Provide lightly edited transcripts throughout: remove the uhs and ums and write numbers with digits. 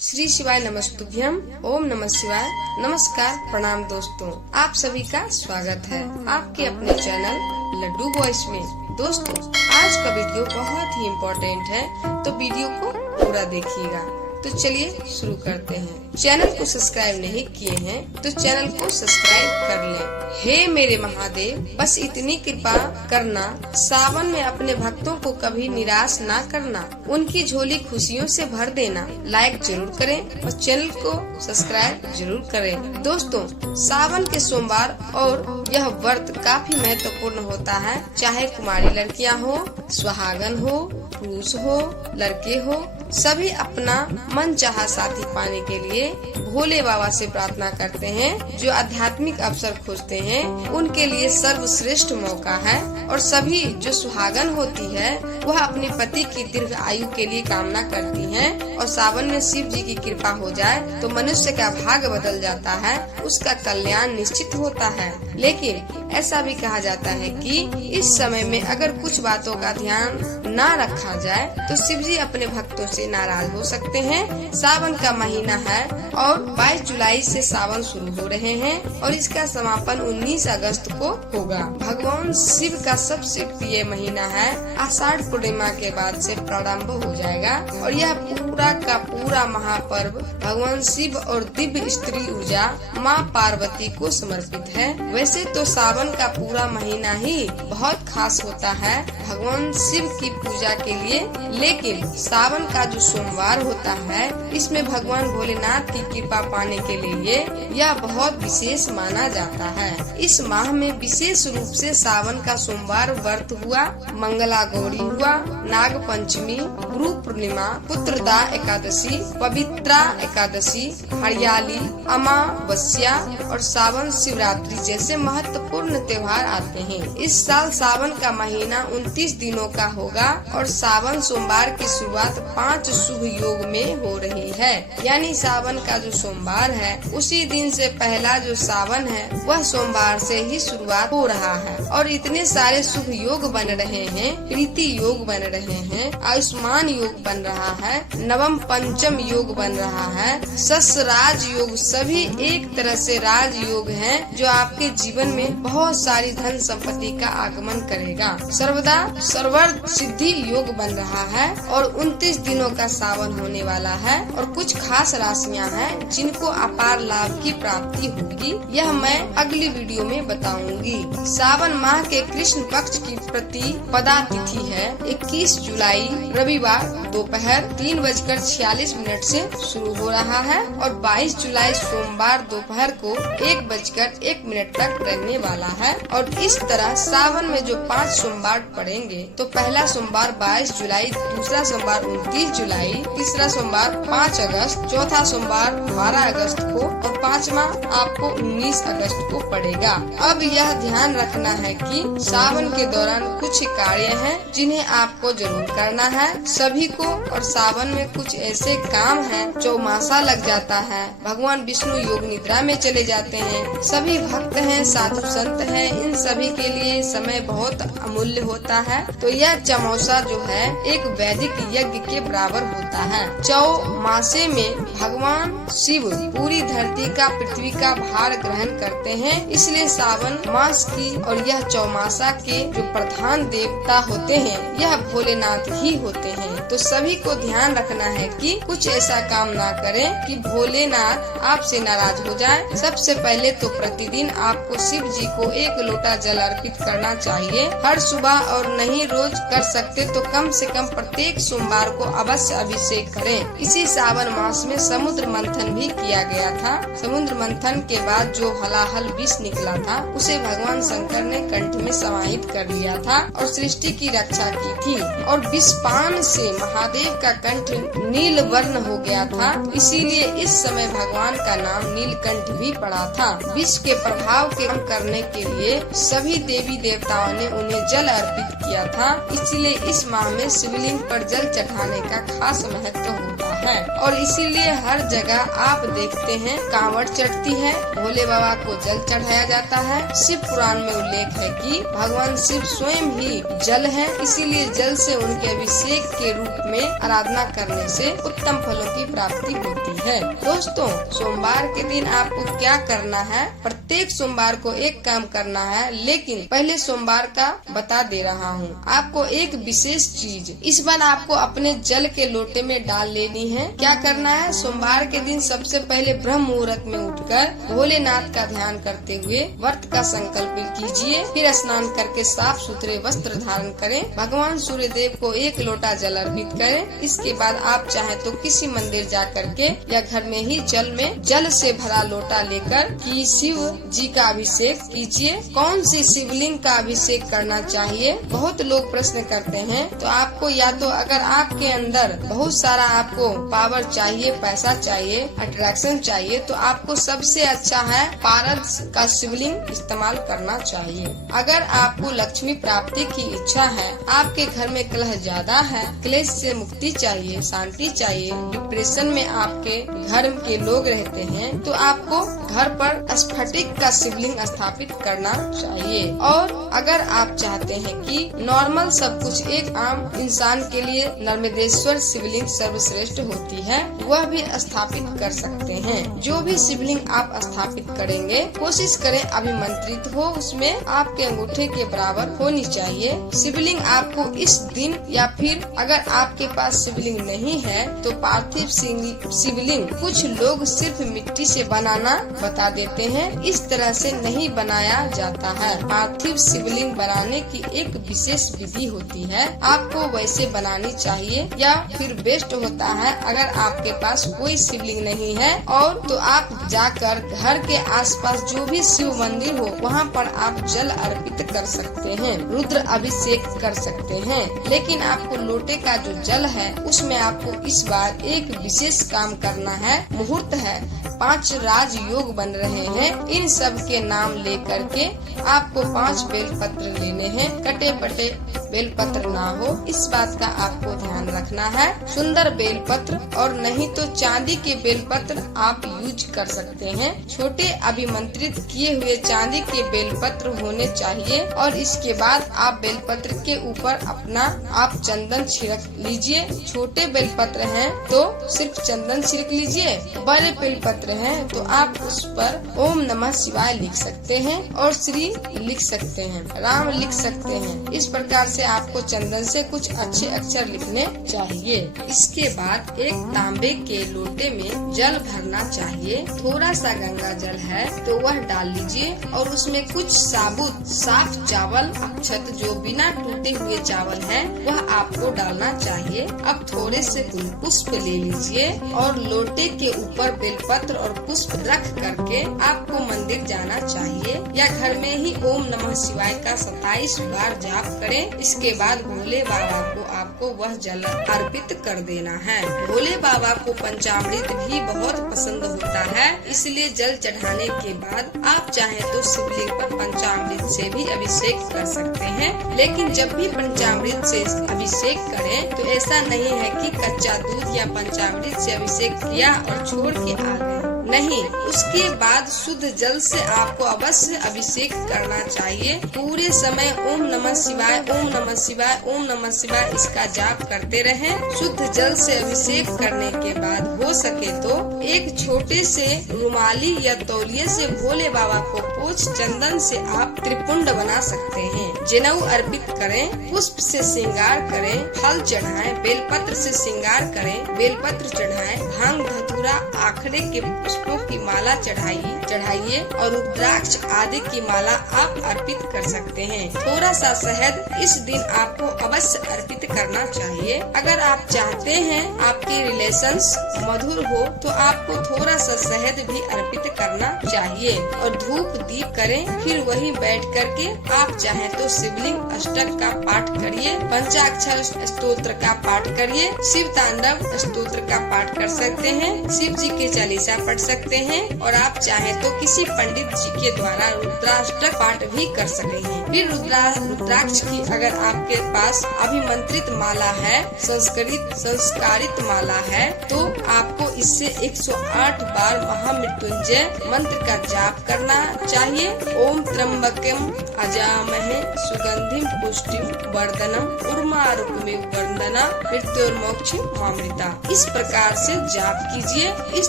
श्री शिवाय नमस्तुभ्यम। ओम नमः शिवाय। नमस्कार, प्रणाम दोस्तों, आप सभी का स्वागत है आपके अपने चैनल लड्डू वॉइस में। दोस्तों, आज का वीडियो बहुत ही इम्पोर्टेंट है, तो वीडियो को पूरा देखिएगा। तो चलिए शुरू करते हैं। चैनल को सब्सक्राइब नहीं किए हैं तो चैनल को सब्सक्राइब कर लें। हे मेरे महादेव, बस इतनी कृपा करना, सावन में अपने भक्तों को कभी निराश ना करना, उनकी झोली खुशियों से भर देना। लाइक जरूर करें और चैनल को सब्सक्राइब जरूर करें। दोस्तों, सावन के सोमवार और यह व्रत काफी महत्वपूर्ण होता है। चाहे कुमारी लड़कियां हो, सुहागन हो, पुरुष हो, लड़के हो, सभी अपना मन चाहा साथी पाने के लिए भोले बाबा से प्रार्थना करते हैं। जो आध्यात्मिक अवसर खोजते हैं उनके लिए सर्वश्रेष्ठ मौका है। और सभी जो सुहागन होती है वह अपने पति की दीर्घ आयु के लिए कामना करती हैं। और सावन में शिव जी की कृपा हो जाए तो मनुष्य का भाग्य बदल जाता है, उसका कल्याण निश्चित होता है। लेकिन ऐसा भी कहा जाता है कि इस समय में अगर कुछ बातों का ध्यान न रखा जाए तो शिव जी अपने भक्तों से नाराज हो सकते हैं। सावन का महीना है और 22 जुलाई से सावन शुरू हो रहे हैं और इसका समापन 19 अगस्त को होगा। भगवान शिव का सबसे प्रिय महीना है। आषाढ़ पूर्णिमा के बाद से प्रारंभ हो जाएगा और यह पूरा का पूरा महापर्व भगवान शिव और दिव्य स्त्री ऊर्जा माँ पार्वती को समर्पित है। वैसे तो सावन का पूरा महीना ही बहुत खास होता है भगवान शिव की पूजा के लिए, लेकिन सावन का जो सोमवार होता है इसमें भगवान भोलेनाथ की कृपा पाने के लिए यह बहुत विशेष माना जाता है। इस माह में विशेष रूप से सावन का सोमवार व्रत हुआ, मंगला गौरी हुआ, नाग पंचमी, गुरु पूर्णिमा, पुत्रदा एकादशी, पवित्रा एकादशी, हरियाली अमावस्या और सावन शिवरात्रि जैसे महत्वपूर्ण त्योहार आते हैं। इस साल सावन का महीना 29 दिनों का होगा और सावन सोमवार की शुरुआत 5 शुभ योग में हो रही है। यानी सावन का जो सोमवार है उसी दिन से पहला जो सावन है वह सोमवार से ही शुरुआत हो रहा है। और इतने सारे शुभ योग बन रहे हैं, प्रीति योग बन रहे हैं, आयुष्मान योग बन रहा है, नवम पंचम योग बन रहा है, सस राज योग, सभी एक तरह से राज योग हैं जो आपके जीवन में बहुत सारी धन संपत्ति का आगमन करेगा। सर्वदा सर्वर सिद्धि योग बन रहा है और 29 दिनों का सावन होने वाला है और कुछ खास राशियां हैं जिनको अपार लाभ की प्राप्ति होगी। यह मैं अगली वीडियो में बताऊंगी। सावन माह के कृष्ण पक्ष की प्रतिपदा तिथि है 21 जुलाई रविवार दोपहर 3:46 से शुरू हो रहा है और 22 जुलाई सोमवार दोपहर को 1:01 तक रहने वाला है। और इस तरह सावन में जो 5 सोमवार पड़ेंगे तो पहला सोमवार 22 जुलाई, दूसरा सोमवार 29 जुलाई, तीसरा सोमवार 5 अगस्त, चौथा सोमवार 12 अगस्त को और पांचवा आपको 19 अगस्त को पड़ेगा। अब यह ध्यान रखना है कि सावन के दौरान कुछ कार्य हैं जिन्हें आपको जरूर करना है सभी को। और सावन में कुछ ऐसे काम हैं, चौमासा लग जाता है, भगवान विष्णु योग निद्रा में चले जाते हैं, सभी भक्त हैं, साधु संत हैं, इन सभी के लिए समय बहुत अमूल्य होता है। तो यह चौमासा जो है एक वैदिक यज्ञ के बराबर होता है। चौमासे में भगवान शिव पूरी धरती का, पृथ्वी का भार ग्रहण करते हैं, इसलिए सावन मास की और यह चौमासा के जो प्रधान देवता होते हैं यह भोलेनाथ ही होते हैं। तो सभी को ध्यान रखना है कि कुछ ऐसा काम ना करें कि भोलेनाथ आपसे नाराज हो जाए। सबसे पहले तो प्रतिदिन आपको शिव जी को 1 लोटा जल अर्पित करना चाहिए हर सुबह, और नहीं रोज कर सकते तो कम से कम प्रत्येक सोमवार को अवश्य अभिषेक करें। इसी सावन मास में समुद्र मंथन भी किया गया था। समुद्र मंथन के बाद जो हलाहल विष निकला था उसे भगवान शंकर ने कंठ में समाहित कर लिया था और सृष्टि की रक्षा की थी। और विषपान से महादेव का कंठ नील वर्ण हो गया था, इसीलिए इस समय भगवान का नाम नीलकंठ भी पड़ा था। विष के प्रभाव के कम करने के लिए सभी देवी देवताओं ने उन्हें जल अर्पित किया था, इसलिए इस माह में शिवलिंग पर जल चढ़ाने का खास महत्व होता है। है और इसीलिए हर जगह आप देखते हैं कांवड़ चढ़ती है, भोले बाबा को जल चढ़ाया जाता है। शिव पुराण में उल्लेख है कि भगवान शिव स्वयं ही जल है, इसीलिए जल से उनके अभिषेक के रूप में आराधना करने से उत्तम फलों की प्राप्ति होती है। दोस्तों, सोमवार के दिन आपको क्या करना है? प्रत्येक सोमवार को एक काम करना है, लेकिन पहले सोमवार का बता दे रहा हूँ। आपको एक विशेष चीज इस बार आपको अपने जल के लोटे में डाल लेनी है। क्या करना है? सोमवार के दिन सबसे पहले ब्रह्म मुहूर्त में उठकर भोलेनाथ का ध्यान करते हुए व्रत का संकल्प कीजिए। फिर स्नान करके साफ सुथरे वस्त्र धारण करें, भगवान सूर्य देव को एक लोटा जल अर्पित करें। इसके बाद आप चाहे तो किसी मंदिर जा करके या घर में ही जल से भरा लोटा लेकर कि शिव जी का अभिषेक कीजिए। कौन सी शिवलिंग का अभिषेक करना चाहिए? बहुत लोग प्रश्न करते हैं। तो आपको या तो अगर आपके अंदर बहुत सारा आपको पावर चाहिए, पैसा चाहिए, अट्रैक्शन चाहिए, तो आपको सबसे अच्छा है पारस का शिवलिंग इस्तेमाल करना चाहिए। अगर आपको लक्ष्मी प्राप्ति की इच्छा है, आपके घर में कलह ज्यादा है, क्लेश से मुक्ति चाहिए, शांति चाहिए, डिप्रेशन में आपके घर के लोग रहते हैं, तो आपको घर पर स्फटिक का शिवलिंग स्थापित करना चाहिए। और अगर आप चाहते हैं कि नॉर्मल सब कुछ एक आम इंसान के लिए नर्मदेश्वर शिवलिंग सर्वश्रेष्ठ होती है, वह भी स्थापित कर सकते हैं। जो भी शिवलिंग आप स्थापित करेंगे, कोशिश करें अभिमंत्रित हो, उसमें आपके अंगूठे के बराबर होनी चाहिए। शिवलिंग आपको इस दिन या फिर अगर आपके पास शिवलिंग नहीं है तो पार्थिव शिवलिंग कुछ लोग सिर्फ मिट्टी से बनाना बता देते हैं। इस तरह से नहीं बनाया जाता है। पार्थिव शिवलिंग बनाने की एक विशेष विधि होती है, आपको वैसे बनानी चाहिए। या फिर बेस्ट होता है अगर आपके पास कोई शिवलिंग नहीं है और तो आप जाकर घर के आसपास जो भी शिव मंदिर हो वहाँ पर आप जल अर्पित कर सकते हैं, रुद्र अभिषेक कर सकते हैं। लेकिन आपको लोटे का जो जल है उसमें आपको इस बार एक विशेष काम करना है। मुहूर्त है, 5 राज योग बन रहे हैं। इन सब के नाम लेकर के आपको 5 बेलपत्र लेने हैं। कटे पटे बेलपत्र ना हो, इस बात का आपको ध्यान रखना है। सुंदर बेलपत्र और नहीं तो चांदी के बेलपत्र आप यूज कर सकते हैं। छोटे अभिमंत्रित किए हुए चांदी के बेलपत्र होने चाहिए और इसके बाद आप बेलपत्र के ऊपर अपना आप चंदन छिड़क लीजिए। छोटे बेलपत्र हैं तो सिर्फ चंदन छिड़क लीजिए, बड़े बेलपत्र हैं तो आप उस पर ओम नमः शिवाय लिख सकते हैं और श्री लिख सकते हैं, राम लिख सकते हैं। इस प्रकार से आपको चंदन से कुछ अच्छे अक्षर लिखने चाहिए। इसके बाद एक तांबे के लोटे में जल भरना चाहिए। थोड़ा सा गंगा जल है तो वह डाल लीजिए और उसमें कुछ साबुत साफ चावल अक्षत जो बिना टूटे हुए चावल है वह आपको डालना चाहिए। अब थोड़े से पुष्प ले लीजिए और लोटे के ऊपर बेलपत्र और पुष्प रख करके आपको मंदिर जाना चाहिए या घर में ही ओम नमः शिवाय का 27 बार जाप करें। इसके बाद भोले बाबा को आपको वह जल अर्पित कर देना है। भोले बाबा को पंचामृत भी बहुत पसंद होता है, इसलिए जल चढ़ाने के बाद आप चाहे तो शिवलिंग पर पंचामृत से भी अभिषेक कर सकते हैं। लेकिन जब भी पंचामृत से अभिषेक करें तो ऐसा नहीं है कि कच्चा दूध या पंचामृत से अभिषेक किया और छोड़ के आ गए, नहीं। उसके बाद शुद्ध जल से आपको अवश्य अभिषेक करना चाहिए। पूरे समय ओम नमः शिवाय, ओम नमः शिवाय, ओम नमः शिवाय इसका जाप करते रहें। शुद्ध जल से अभिषेक करने के बाद हो सके तो एक छोटे से रुमाली या तौलिए से भोले बाबा को पोंछ चंदन से आप त्रिपुंड बना सकते हैं। जनेऊ अर्पित करें, पुष्प से श्रृंगार करें, फल चढ़ाएं, बेलपत्र से श्रृंगार करें, बेलपत्र चढ़ाएं, भांग धतूरा आखड़े के पुष्पों की माला चढ़ाइए और रुद्राक्ष आदि की माला आप अर्पित कर सकते हैं। थोड़ा सा शहद इस दिन आपको अवश्य अर्पित करना चाहिए। अगर आप चाहते हैं आपके रिलेशंस मधुर हो तो आपको थोड़ा सा शहद भी अर्पित करना चाहिए और धूप दीप करें। फिर वहीं बैठ करके आप चाहे तो शिवलिंग अष्टक का पाठ करिए, पंचाक्षर स्तोत्र का पाठ करिए, शिव तांडव स्तोत्र का पाठ कर सकते हैं। शिव जी के चालीसा पढ़ सकते हैं और आप चाहे तो किसी पंडित जी के द्वारा रुद्राष्टक पाठ भी कर सकते हैं। फिर रुद्राक्ष की अगर आपके पास अभिमंत्रित माला है, संस्कारित माला है, तो आपको इससे 108 बार महामृत्युंजय मंत्र का जाप करना चाहिए। ओम त्र्यंबकम अजामहे सुगंधिम पुष्टिम वर्धनम उर्मारुकमिव वंदना मृत्युर्मोक्ष मामृता। इस प्रकार से जाप कीजिए। इस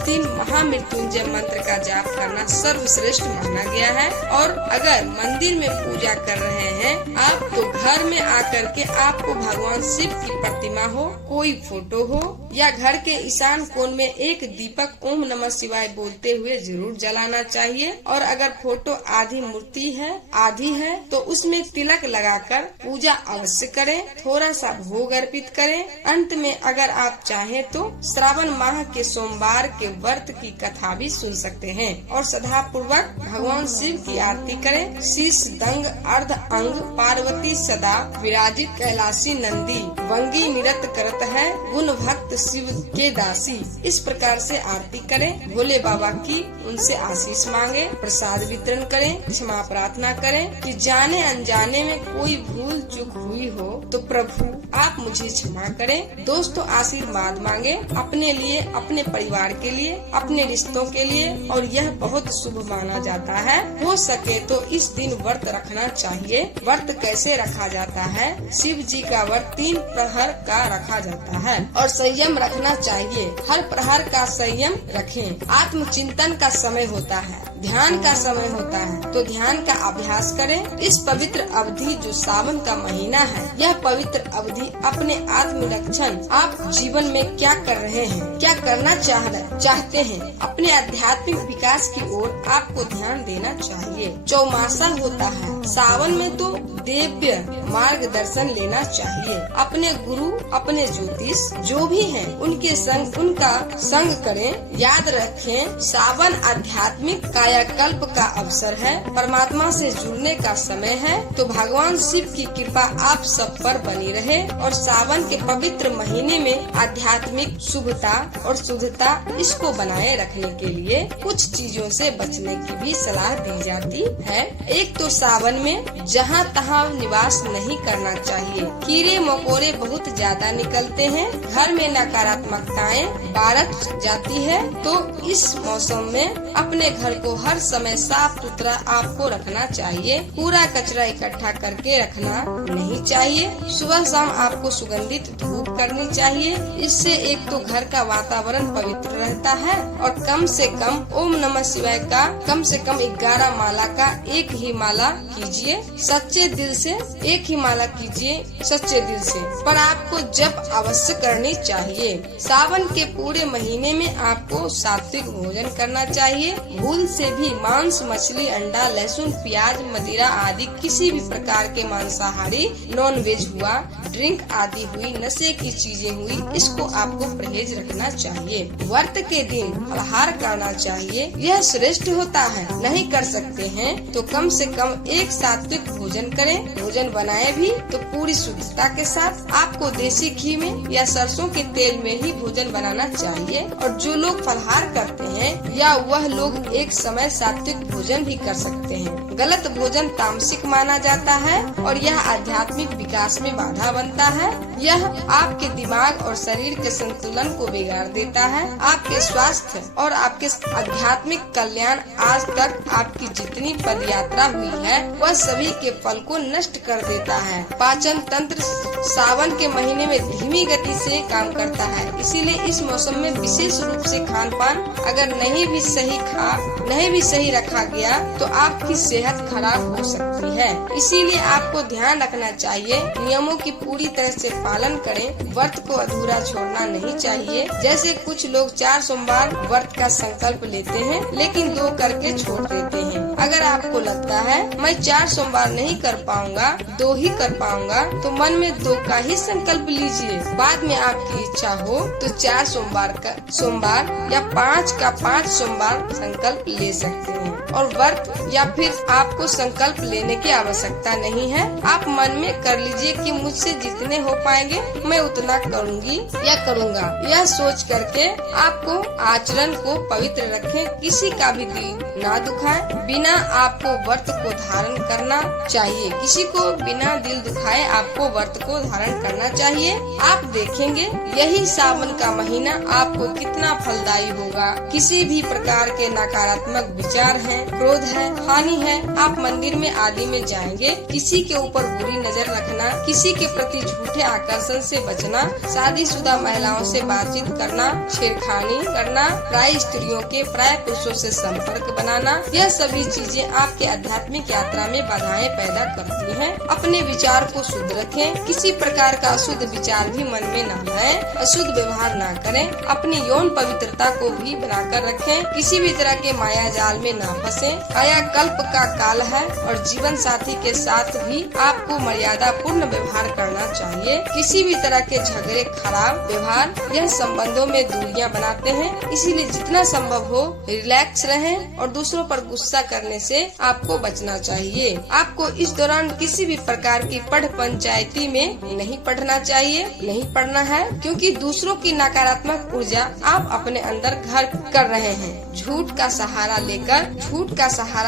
दिन महामृत्युंजय मंत्र का जाप करना सर्वश्रेष्ठ माना गया है। और अगर मंदिर में पूजा कर रहे हैं आप, तो घर में आकर के आपको भगवान शिव की प्रतिमा हो, कोई फोटो हो, या घर के ईशान कोण में एक दीपक ओम नमः शिवाय बोलते हुए जरूर जलाना चाहिए। और अगर फोटो आधी मूर्ति है, आधी है, तो उसमें तिलक लगाकर पूजा अवश्य करें। थोड़ा सा भोग अर्पित करें। अंत में अगर आप चाहें तो श्रावण माह के सोमवार के व्रत की कथा भी सुन सकते हैं और श्रद्धा पूर्वक भगवान शिव की आरती करें। शीश दंग अर्ध अंग पार्वती सदा विराजित कैलाशी नंदी वंगी निरत करत है गुण भक्त शिव के दासी। इस प्रकार से आरती करें। भोले बाबा की उनसे आशीष मांगे, प्रसाद वितरण करें, क्षमा प्रार्थना करें कि जाने अनजाने में कोई भूल चूक हुई हो तो प्रभु आप मुझे क्षमा करें। दोस्तों आशीर्वाद मांगे अपने लिए, अपने परिवार के लिए, अपने रिश्तों के लिए, और यह बहुत शुभ माना जाता है। हो सके तो इस दिन व्रत रखना चाहिए। व्रत कैसे रखा जाता है? शिव जी का व्रत 3 प्रहर का रखा जाता है और संयम रखना चाहिए। हर प्रहर का संयम रखें। आत्मचिंतन का समय होता है, ध्यान का समय होता है, तो ध्यान का अभ्यास करें। इस पवित्र अवधि जो सावन का महीना है, यह पवित्र अवधि अपने आत्मरक्षण, आप जीवन में क्या कर रहे हैं, क्या करना चाहते हैं, अपने आध्यात्मिक विकास की ओर आपको ध्यान देना चाहिए। चौमासा होता है सावन में, तो दिव्य मार्गदर्शन लेना चाहिए। अपने गुरु, अपने ज्योतिष जो भी हैं, उनका संग करें। याद रखें, सावन आध्यात्मिक कायाकल्प का अवसर है, परमात्मा से जुड़ने का समय है। तो भगवान शिव की कृपा आप सब पर बनी रहे और सावन के पवित्र महीने में आध्यात्मिक शुभता और शुद्धता इसको बनाए रखने के लिए कुछ चीजों से बचने की भी सलाह दी जाती है। एक तो सावन में जहाँ तहाँ निवास नहीं करना चाहिए। कीड़े मकोड़े बहुत ज्यादा निकलते हैं, घर में नकारात्मकताएं बढ़ जाती है। तो इस मौसम में अपने घर को हर समय साफ सुथरा आपको रखना चाहिए। पूरा कचरा इकट्ठा करके रखना नहीं चाहिए। सुबह शाम आपको सुगंधित धूप करनी चाहिए। इससे एक तो घर का वातावरण पवित्र रहता है और कम से कम ओम नमः शिवाय का कम से कम 11 माला का एक ही माला कीजिए सच्चे दिल से। एक ही माला कीजिए सच्चे दिल से, पर आपको जप अवश्य करनी चाहिए। सावन के पूरे महीने में आपको सात्विक भोजन करना चाहिए। भूल से भी मांस, मछली, अंडा, लहसुन, प्याज, मदिरा आदि किसी भी प्रकार के मांसाहारी, नॉन वेज हुआ, ड्रिंक आदि हुई, नशे की चीजें हुई, इसको आपको परहेज रखना चाहिए। व्रत के दिन फलाहार करना चाहिए, यह श्रेष्ठ होता है। नहीं कर सकते हैं तो कम से कम एक सात्विक भोजन करें। भोजन बनाए भी तो पूरी शुद्धता के साथ। आपको देसी घी में या सरसों के तेल में ही भोजन बनाना चाहिए। और जो लोग फलाहार करते हैं या वह लोग एक समय सात्विक भोजन भी कर सकते हैं। गलत भोजन तामसिक माना जाता है और यह आध्यात्मिक विकास में बाधा बनता है। यह आपके दिमाग और शरीर के संतुलन को बिगाड़ देता है। आपके स्वास्थ्य और आपके आध्यात्मिक कल्याण, आज तक आपकी जितनी पद यात्रा हुई है वह सभी के फल को नष्ट कर देता है। पाचन तंत्र सावन के महीने में धीमी गति से काम करता है, इसीलिए इस मौसम में विशेष रूप से खान पान अगर नहीं भी सही रखा गया तो आपकी सेहत खराब हो सकती है। इसीलिए आपको ध्यान रखना चाहिए, नियमों की पूरी तरह से पालन करें। व्रत को अधूरा छोड़ना नहीं चाहिए। जैसे कुछ लोग 4 सोमवार व्रत का संकल्प लेते हैं लेकिन 2 करके छोड़ देते हैं। अगर आपको लगता है मैं 4 सोमवार नहीं कर पाऊंगा, 2 ही कर पाऊंगा, तो मन में 2 का ही संकल्प लीजिए। बाद में आपकी इच्छा हो तो 4 सोमवार या 5 का 5 सोमवार संकल्प ले सकते हैं। और व्रत या फिर आपको संकल्प लेने की आवश्यकता नहीं है। आप मन में कर लीजिए कि मुझसे जितने हो पाएंगे मैं उतना करूँगी या करूँगा। यह सोच करके आपको आचरण को पवित्र रखें, किसी का भी दिल ना दुखाए। बिना आपको व्रत को धारण करना चाहिए, किसी को बिना दिल दुखाए आपको व्रत को धारण करना चाहिए। आप देखेंगे यही सावन का महीना आपको कितना फलदायी होगा। किसी भी प्रकार के नकारात्मक विचार हैं, क्रोध है, हानि है, आप मंदिर में आदि में जाएंगे। किसी के ऊपर बुरी नजर रखना, किसी के प्रति झूठे आकर्षण से बचना, शादीशुदा महिलाओं से बातचीत करना, छेड़खानी करना, प्राय स्त्रियों के प्राय पुरुषों से संपर्क बनाना, यह सभी चीजें आपके आध्यात्मिक यात्रा में बाधाएं पैदा करती हैं। अपने विचार को शुद्ध रखें, किसी प्रकार का अशुद्ध विचार भी मन में न लाएं, अशुद्ध व्यवहार न करें, अपनी यौन पवित्रता को भी बनाकर रखें, किसी भी तरह के माया जाल में न फंसें। काया कल्प का काल है और जीवन साथी के साथ भी आपको मर्यादा पूर्ण व्यवहार करना चाहिए। किसी भी तरह के झगड़े, खराब व्यवहार यह संबंधों में दूरियां बनाते हैं, इसीलिए जितना संभव हो रिलैक्स रहें और दूसरों पर गुस्सा करने से आपको बचना चाहिए। आपको इस दौरान किसी भी प्रकार की पढ़ पंचायती में नहीं पढ़ना चाहिए, नहीं पढ़ना है, क्योंकि दूसरों की नकारात्मक ऊर्जा आप अपने अंदर घर कर रहे हैं। झूठ का सहारा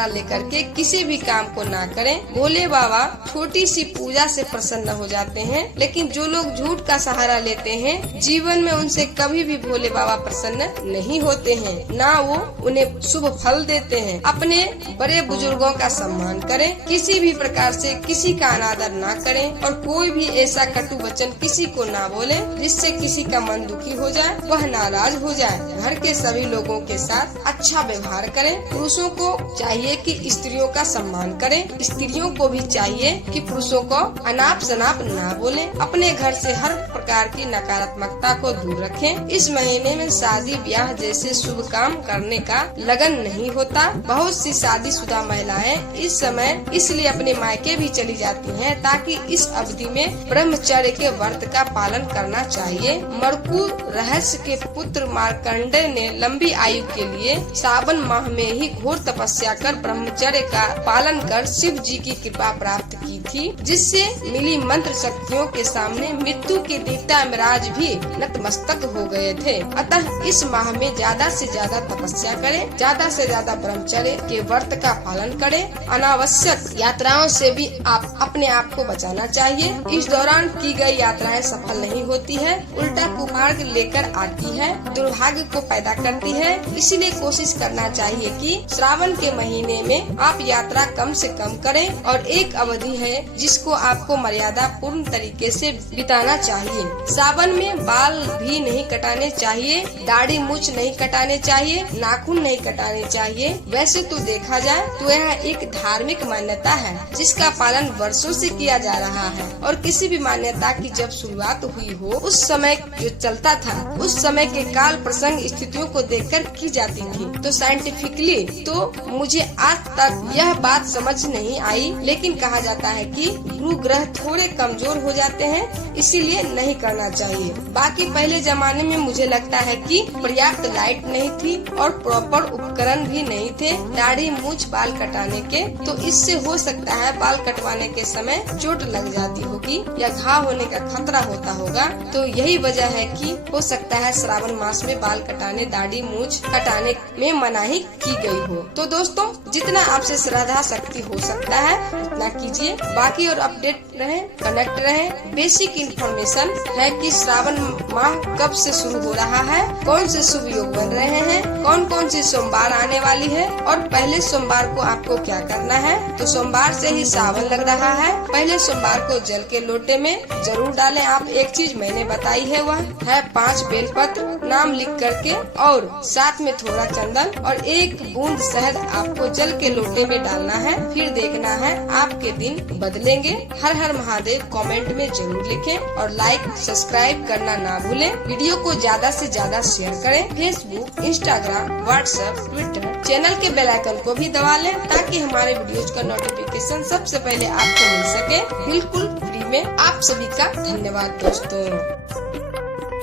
लेकर के किसी भी काम को ना करें। भोले बाबा छोटी सी पूजा से प्रसन्न हो जाते हैं, लेकिन जो लोग झूठ का सहारा लेते हैं जीवन में उनसे कभी भी भोले बाबा प्रसन्न नहीं होते हैं, ना वो उन्हें शुभ फल देते हैं। अपने बड़े बुजुर्गों का सम्मान करें, किसी भी प्रकार से किसी का अनादर ना करें और कोई भी ऐसा कटु वचन किसी को ना बोले जिससे किसी का मन दुखी हो जाए, वह नाराज हो जाए। घर के सभी लोगों के साथ अच्छा व्यवहार करें। पुरुषों को चाहिए कि स्त्रियों का सम्मान करें, स्त्रियों को भी चाहिए कि पुरुषों को अनाप शनाप ना बोले। अपने घर से हर प्रकार की नकारात्मकता को दूर रखें। इस महीने में शादी ब्याह जैसे शुभ काम करने का लगन नहीं होता। बहुत सी शादीशुदा महिलाएं इस समय इसलिए अपने मायके भी चली जाती हैं ताकि इस अवधि में ब्रह्मचर्य के व्रत का पालन करना चाहिए। मरकू रहस्य के पुत्र मार्कंडेय ने लंबी आयु के लिए सावन माह में ही घोर तपस्या कर ब्रह्मचर्य का पालन कर शिव जी की कृपा प्राप्त की थी, जिससे मिली मंत्र शक्तियों के सामने मृत्यु के देवता यमराज भी नतमस्तक हो गए थे। अतः इस माह में ज्यादा से ज्यादा तपस्या करें, ज्यादा से ज्यादा ब्रह्मचर्य के व्रत का पालन करें। अनावश्यक यात्राओं से भी आप अपने आप को बचाना चाहिए। इस दौरान की गई यात्राएं सफल नहीं होती है, उल्टा कुमार्ग लेकर आती है, दुर्भाग्य को पैदा करती है। इसीलिए कोशिश करना चाहिए कि श्रावण के महीने में आप यात्रा कम से कम करें और एक अवधि है जिसको आपको मर्यादा पूर्ण तरीके से बिताना चाहिए। सावन में बाल भी नहीं कटाने चाहिए, दाढ़ी मूछ नहीं कटाने चाहिए, नाखून नहीं कटाने चाहिए। वैसे तो देखा जाए तो यह एक धार्मिक मान्यता है जिसका पालन वर्षों से किया जा रहा है और किसी भी मान्यता की जब शुरुआत हुई हो उस समय जो चलता था उस समय के काल प्रसंग स्थितियों को देखकर की जाती थी। तो साइंटिफिकली तो मुझे आज तक यह बात समझ नहीं आई, लेकिन कहा जाता है कि गुरु ग्रह थोड़े कमजोर हो जाते हैं, इसीलिए नहीं करना चाहिए। बाकी पहले जमाने में मुझे लगता है कि पर्याप्त लाइट नहीं थी और प्रॉपर उपकरण भी नहीं थे दाढ़ी मूछ बाल कटाने के, तो इससे हो सकता है बाल कटवाने के समय चोट लग जाती होगी या घाव होने का खतरा होता होगा। तो यही वजह है कि हो सकता है श्रावण मास में बाल कटाने, दाढ़ी मूछ कटाने में मनाही की गई हो। तो दोस्तों, जितना आपसे श्रद्धा शक्ति हो सकता है उतना कीजिए। बाकी और अपडेट रहें, कनेक्ट रहें। बेसिक इन्फॉर्मेशन है कि श्रावण माह कब से शुरू हो रहा है, कौन से शुभ योग बन रहे हैं, कौन कौन सी सोमवार आने वाली है और पहले सोमवार को आपको क्या करना है। तो सोमवार से ही सावन लग रहा है। पहले सोमवार को जल के लोटे में जरूर डालें आप। एक चीज मैंने बताई है वह है 5 बेलपत्र नाम लिख करके और साथ में थोड़ा चंदन और 1 बूंद शहद आपको जल के लोटे में डालना है। फिर देखना है आपके दिन बदलेंगे। हर हर महादेव कमेंट में जरूर लिखें और लाइक सब्सक्राइब करना ना भूलें। वीडियो को ज्यादा से ज्यादा शेयर करें। Facebook, Instagram, WhatsApp, Twitter channel के बेल आइकन को भी दबा लें ताकि हमारे वीडियोज का नोटिफिकेशन सबसे पहले आपको मिल सके, बिल्कुल फ्री में। आप सभी का धन्यवाद दोस्तों।